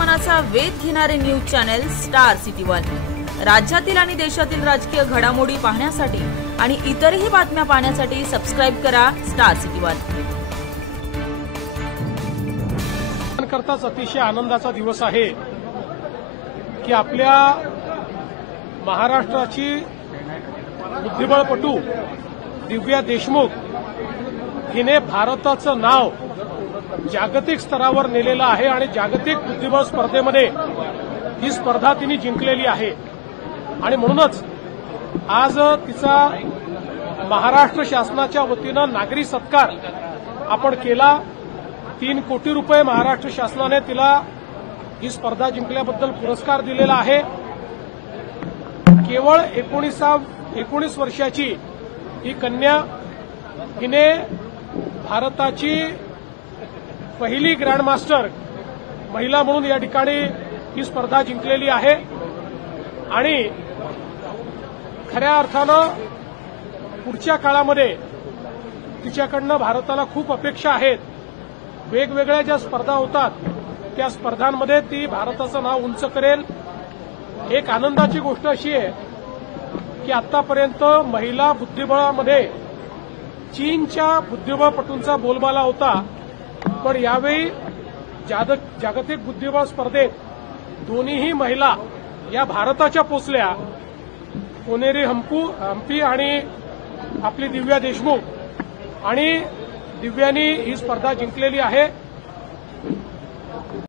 मनाचा वेध घेणारे news channel star city one. राज्यातील आणि देशातील राजकीय घडामोडी पाहण्यासाठी आणि इतरही बातम्या पाहण्यासाठी सबस्क्राइब करा स्टार सिटी वन। करताच अतिशय आनंदाचा दिवस आहे की आपल्या महाराष्ट्राची बुद्धिबळपटू दिव्या देशमुख हिने भारताचं नाव जागतिक स्तरावर नेलेलं आहे आणि जागतिक बुद्धिबळ स्पर्धेमध्ये ही स्पर्धा तिने जिंकलेली आहे। आणि म्हणूनच आज तिचा महाराष्ट्र शासनाच्या वतीनं नागरी सत्कार आपण केला। 3 कोटी रुपये महाराष्ट्र शासनाने तिला ही स्पर्धा जिंकल्याबद्दल पुरस्कार दिलेला आहे। केवळ 19 वर्षाची ही कन्या हिने भारताची पहिली ग्रँडमास्टर महिला म्हणून या ठिकाणी ही स्पर्धा जिंकलेली आहे। आणि खऱ्या अर्थानं पुढच्या काळामध्ये तिच्याकडनं भारताला खूप अपेक्षा आहेत। वेगवेगळ्या ज्या स्पर्धा होतात त्या स्पर्धांमध्ये ती भारताचं नाव उंच करेल। एक आनंदाची गोष्ट अशी आहे की आतापर्यंत महिला बुद्धिबळामध्ये चीनच्या बुद्धिबळपटूंचा बोलबाला होता, पण यावेळी जागतिक बुद्धिबळ स्पर्धेत दोन्हीही महिला या भारताच्या पोचल्या। कोनेरी हम्पी आणि आपली दिव्या देशमुख, आणि दिव्यानी ही स्पर्धा जिंकलेली आहे।